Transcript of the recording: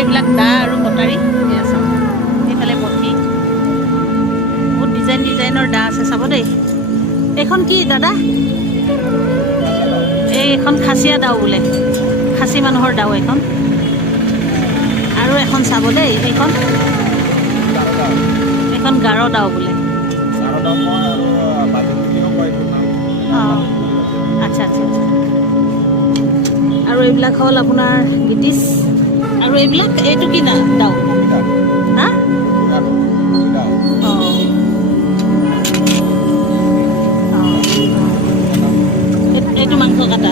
এইবিলাক দা আৰু কটাৰী এয়া চাওক এইফালে বঠি বহুত ডিজাইনৰ দা আছে চাব দেই এইখন কি দাদা এইখন খাচীয়া দাও বোলে খাচী মানুহৰ দাও এইখন আৰু এখন চাব দেই এইখন গাৰো দাও বোলে অঁ আচ্ছা আচ্ছা আচ্ছা আৰু এইবিলাক হ'ল আপোনাৰ ব্ৰিটিছ আৰু এইবিলাক এইটো কি না দাও হা অঁ এইটো মাংস কাটা